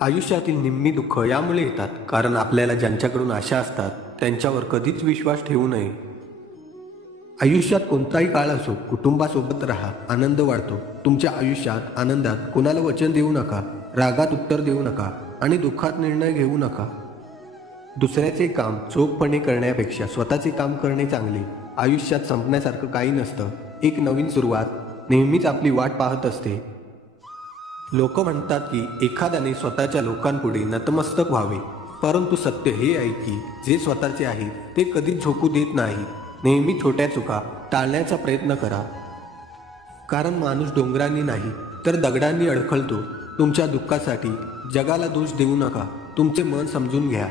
आयुष्यातील निम्मी दुःख यामुळे येतात कारण आपल्याला ज्यांच्याकडून आशा असतात त्यांच्यावर कधीच विश्वास ठेवू नये. आयुष्यात कोणताही काळ असो, कुटुंबासोबत राहा, आनंद वाढतो. तुमच्या आयुष्यात आनंदात कोणाला वचन देऊ नका, रागात उत्तर देऊ नका आणि दुःखात निर्णय घेऊ नका. दुसऱ्याचे काम चोखपणे करण्यापेक्षा स्वतःचे काम करणे चांगले. आयुष्यात संपण्यासारखं काही नसतं. एक नवीन सुरुवात नेहमीच आपली वाट पाहत असते. लोक म्हणतात की एखाद्याने स्वतःच्या लोकांपुढे नतमस्तक व्हावे, परंतु सत्य हे आहे की जे स्वतःचे आहे ते कधीच झोकू देत नाही. नेहमी छोट्या चुका टाळण्याचा प्रयत्न करा, कारण माणूस डोंगरांनी नाही तर दगडांनी अडखळतो. तुमच्या दुःखासाठी जगाला दोष देऊ नका, तुमचे मन समजून घ्या.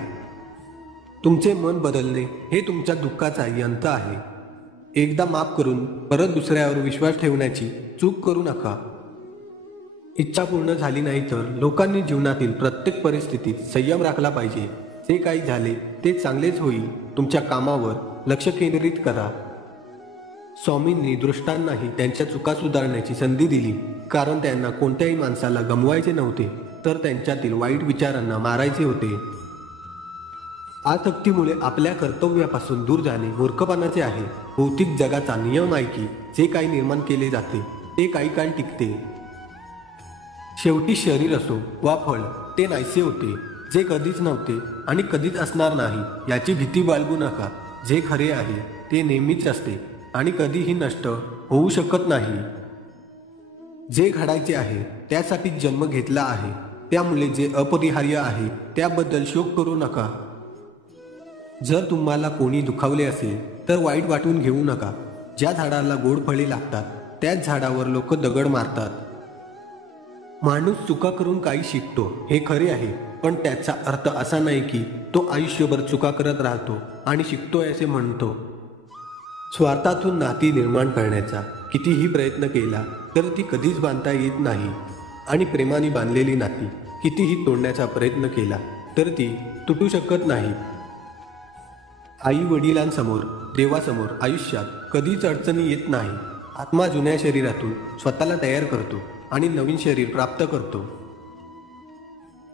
तुमचे मन बदलणे हे तुमच्या दुःखाचा अंत आहे. एकदा माफ करून परत दुसऱ्यावर विश्वास ठेवण्याची चूक करू नका. इच्छा पूर्ण झाली नाही तर लोकांनी जीवनातील प्रत्येक परिस्थितीत संयम राखला पाहिजे. जे काही झाले ते चांगलेच होईल. तुमच्या कामावर लक्ष केंद्रित करा. स्वामींनी दृष्टांनाही त्यांच्या चुका सुधारण्याची संधी दिली, कारण त्यांना कोणत्याही माणसाला गमवायचे नव्हते, तर त्यांच्यातील वाईट विचारांना मारायचे होते. आसक्तीमुळे आपल्या कर्तव्यापासून दूर जाणे मूर्खपणाचे आहे. भौतिक जगाचा नियम आहे की जे काही निर्माण केले जाते ते काही काळ टिकते. शेवटी शरीर असो वा फळ ते नाहीसे होते. जे कधीच नव्हते आणि कधीच असणार नाही याची भीती बाळगू नका. जे खरे आहे ते नेहमीच असते आणि कधीही नष्ट होऊ शकत नाही. जे घडायचे आहे त्यासाठी जन्म घेतला आहे, त्यामुळे जे अपरिहार्य आहे त्याबद्दल शोक करू नका. जर तुम्हाला कोणी दुखावले असेल तर वाईट वाटून घेऊ नका. ज्या झाडाला गोड फळे लागतात त्याच झाडावर लोक दगड मारतात. माणूस चुका करून काही शिकतो हे खरे आहे, पण त्याचा अर्थ असा नाही की तो आयुष्यभर चुका करत राहतो आणि शिकतोय असे म्हणतो. स्वार्थातून नाती निर्माण करण्याचा कितीही प्रयत्न केला तर ती कधीच बांधता येत नाही, आणि प्रेमाने बांधलेली नाती कितीही तोडण्याचा प्रयत्न केला तर ती तुटू शकत नाही. आई वडिलांसमोर, देवासमोर आयुष्यात कधीच अडचणी येत नाही. आत्मा जुन्या शरीरातून स्वतःला तयार करतो आणि नवीन शरीर प्राप्त करतो.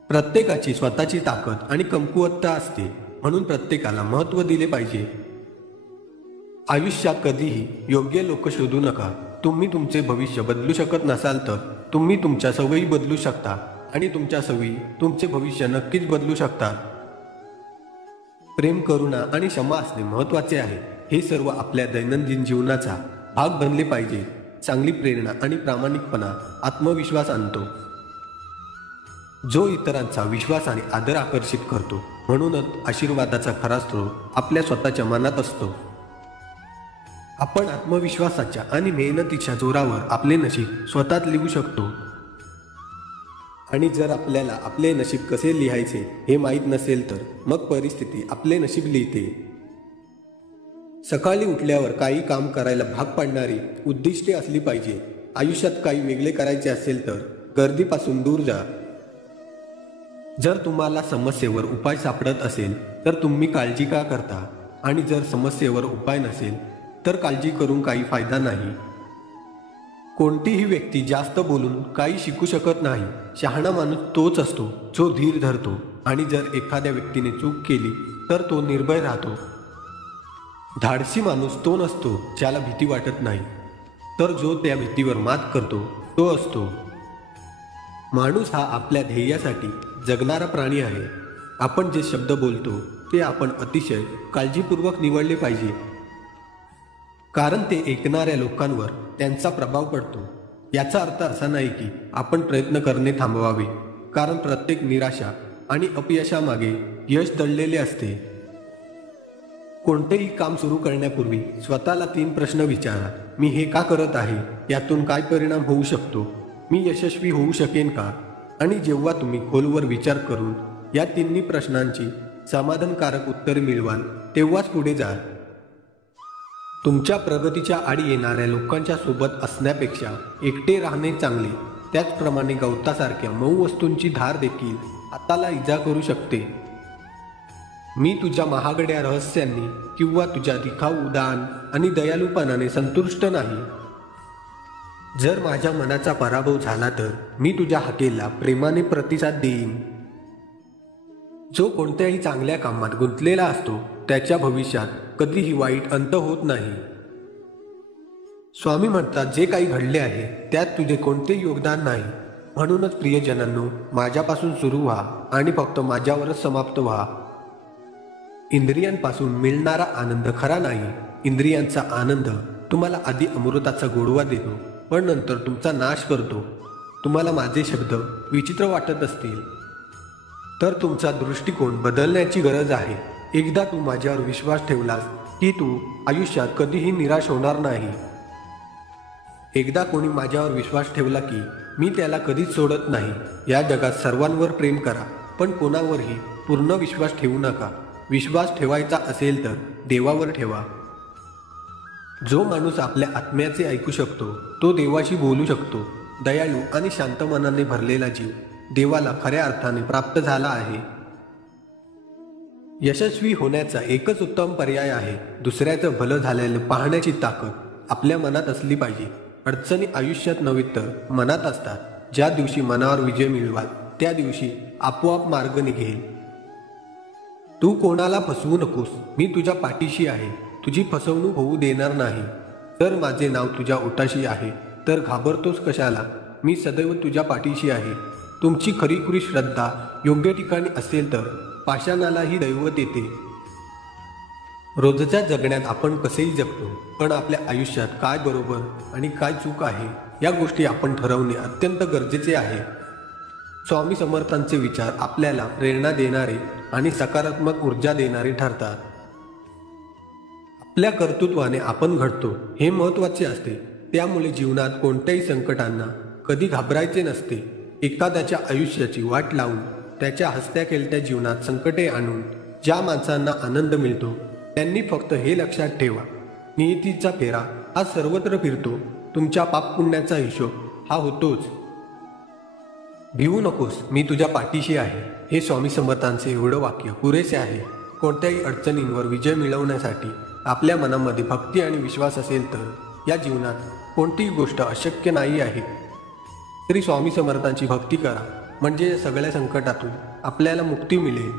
प्रत्येकाची स्वतःची ताकद आणि कमकुवतता असते, म्हणून प्रत्येकाला महत्त्व दिले पाहिजे. आयुष्यात कधीही योग्य लोक शोधू नका. तुम्ही तुमचे भविष्य बदलू शकत नसाल तर तुम्ही तुमच्या सवयी बदलू शकता, आणि तुमच्या सवयी तुमचे भविष्य नक्कीच बदलू शकतात. प्रेम, करुणा आणि क्षमा असणे महत्त्वाचे आहे. हे सर्व आपल्या दैनंदिन जीवनाचा भाग बनले पाहिजे. चांगली प्रेरणा आणि प्रामाणिकपणा आत्मविश्वास आणतो, जो इतरांचा विश्वास आणि आदर आकर्षित करतो. म्हणूनच आशीर्वादाचा खरा स्रोत आपल्या स्वतःच्या मनात असतो. आपण आत्मविश्वासाच्या आणि मेहनतीच्या जोरावर आपले नशीब स्वतःच लिहू शकतो. आणि जर आपल्याला आपले नशीब कसे लिहायचे हे माहीत नसेल तर मग परिस्थिती आपले नशीब लिहिते. सकाळी उठल्यावर काही काम करायला भाग पाडणारी उद्दिष्टे असली पाहिजे. आयुष्यात काही वेगळे करायचे असेल तर गर्दीपासून दूर जा. जर तुम्हाला समस्येवर उपाय सापडत असेल तर तुम्ही काळजी का करता, आणि जर समस्येवर उपाय नसेल तर काळजी करून काही फायदा नाही. कोणतीही व्यक्ती जास्त बोलून काही शिकू शकत नाही. शहाणा माणूस तोच असतो जो धीर धरतो, आणि जर एखाद्या व्यक्तीने चूक केली तर तो निर्भय राहतो. धाडसी माणूस तो नसतो ज्याला भीती वाटत नाही, तर जो त्या भीतीवर मात करतो तो असतो. माणूस हा आपल्या ध्येयासाठी जगणारा प्राणी आहे. आपण जे शब्द बोलतो ते आपण अतिशय काळजीपूर्वक निवडले पाहिजे, कारण ते ऐकणाऱ्या लोकांवर त्यांचा प्रभाव पडतो. याचा अर्थ असा नाही की आपण प्रयत्न करणे थांबवावे, कारण प्रत्येक निराशा आणि अपयशामागे यश दडलेले असते. कोणतेही काम सुरू करण्यापूर्वी स्वतःला 3 प्रश्न विचारा. मी हे का करत आहे? यातून काय परिणाम होऊ शकतो? मी यशस्वी होऊ शकेन का? आणि जेव्हा तुम्ही खोलवर विचार करून या 3 प्रश्नांची समाधानकारक उत्तरे मिळवाल तेव्हाच पुढे जाल. तुमच्या प्रगतीच्या आडी येणाऱ्या लोकांच्या सोबत असण्यापेक्षा एकटे राहणे चांगले. त्याचप्रमाणे गवतासारख्या मऊ वस्तूंची धार देखील हाताला इजा करू शकते. मी तुझ्या महागड्या रहस्यांनी किंवा तुझ्या दिखाऊ दान आणि दयाळूपणाने संतुष्ट नाही. जर माझ्या मनाचा पराभव झाला तर मी तुझ्या हाकेला प्रेमाने प्रतिसाद देईन. जो कोणत्याही चांगल्या कामात गुंतलेला असतो त्याच्या भविष्यात कधीही वाईट अंत होत नाही. स्वामी म्हणतात, जे काही घडले आहे त्यात तुझे कोणतेही योगदान नाही. म्हणूनच प्रियजनांनो, माझ्यापासून सुरू व्हा आणि फक्त माझ्यावरच समाप्त व्हा. इंद्रियांपासून मिळणारा आनंद खरा नाही. इंद्रियांचा आनंद तुम्हाला आधी अमृताचा गोडवा देतो, पण नंतर तुमचा नाश करतो. तुम्हाला माझे शब्द विचित्र वाटत असतील तर तुमचा दृष्टिकोन बदलण्याची गरज आहे. एकदा तू माझ्यावर विश्वास ठेवलास की तू आयुष्यात कधीही निराश होणार नाही. एकदा कोणी माझ्यावर विश्वास ठेवला की मी त्याला कधीच सोडत नाही. या जगात सर्वांवर प्रेम करा, पण कोणावरही पूर्ण विश्वास ठेवू नका. विश्वास ठेवायचा असेल तर देवावर ठेवा. जो माणूस आपल्या आत्म्याचे ऐकू शकतो तो देवाशी बोलू शकतो. दयाळू आणि शांत मनाने भरलेला जीव देवाला खऱ्या अर्थाने प्राप्त झाला आहे. यशस्वी होण्याचा एकच उत्तम पर्याय आहे, दुसऱ्याचं भलं झालेलं पाहण्याची ताकद आपल्या मनात असली पाहिजे. अडचणी आयुष्यात नव्हे तर मनात असतात. ज्या दिवशी मनावर विजय मिळवाल त्या दिवशी आपोआप मार्ग निघेल. तू कोणाला फसवू नकोस. मी तुझ्या पाठीशी आहे. तुझी फसवणूक होऊ देणार नाही. तर माझे नाव तुझ्या ओठाशी आहे तर घाबरतोस कशाला. मी सदैव तुझ्या पाठीशी आहे. तुमची खरीखुरी श्रद्धा योग्य ठिकाणी असेल तर पाषाणालाही दैवत येते. रोजच्या जगण्यात आपण कसेही जगतो, पण आपल्या आयुष्यात काय बरोबर आणि काय चूक आहे या गोष्टी आपण ठरवणे अत्यंत गरजेचे आहे. स्वामी समर्थांचे विचार आपल्याला प्रेरणा देणारे आणि सकारात्मक ऊर्जा देणारे ठरतात. आपल्या कर्तृत्वाने आपण घडतो हे महत्त्वाचे असते. त्यामुळे जीवनात कोणत्याही संकटांना कधी घाबरायचे नसते. एखाद्याच्या आयुष्याची वाट लावून त्याच्या हसत्या खेळत्या जीवनात संकटे आणून ज्या माणसांना आनंद मिळतो त्यांनी फक्त हे लक्षात ठेवा, नियतीचा फेरा हा सर्वत्र फिरतो. तुमच्या पापपुण्याचा हिशोब हा होतोच. भिवू नकोस, मी तुझ्या पाठीशी आहे. हे स्वामी समर्थांचे एवढं वाक्य पुरेसे आहे. कोणत्याही अडचणींवर विजय मिळवण्यासाठी आपल्या मनामध्ये भक्ती आणि विश्वास असेल तर या जीवनात कोणतीही गोष्ट अशक्य नाही आहे. तरी स्वामी समर्थांची भक्ती करा, म्हणजे या सगळ्या संकटातून आपल्याला मुक्ती मिळेल.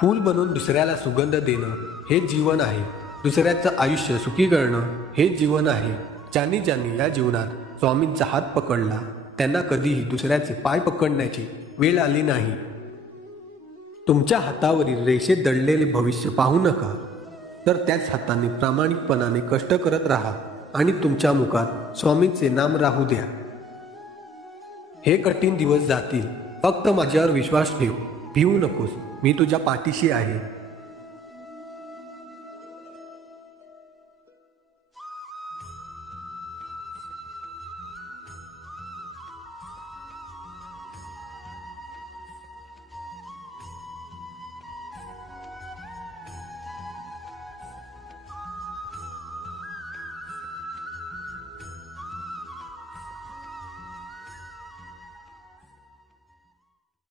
फूल बनून दुसऱ्याला सुगंध देणं हे जीवन आहे. दुसऱ्याचं आयुष्य सुखी करणं हे जीवन आहे. ज्यांनी ज्यांनी या जीवनात स्वामींचा हात पकडला त्यांना कधीही दुसऱ्याचे पाय पकडण्याची वेळ आली नाही. तुमच्या हातावरील रेषेत दडलेले भविष्य पाहू नका, तर त्याच हाताने प्रामाणिकपणाने कष्ट करत राहा आणि तुमच्या मुखात स्वामींचे नाम राहू द्या. हे कठीण दिवस जातील. फक्त माझ्यावर विश्वास ठेव. भिवू नकोस, मी तुझ्या पाठीशी आहे.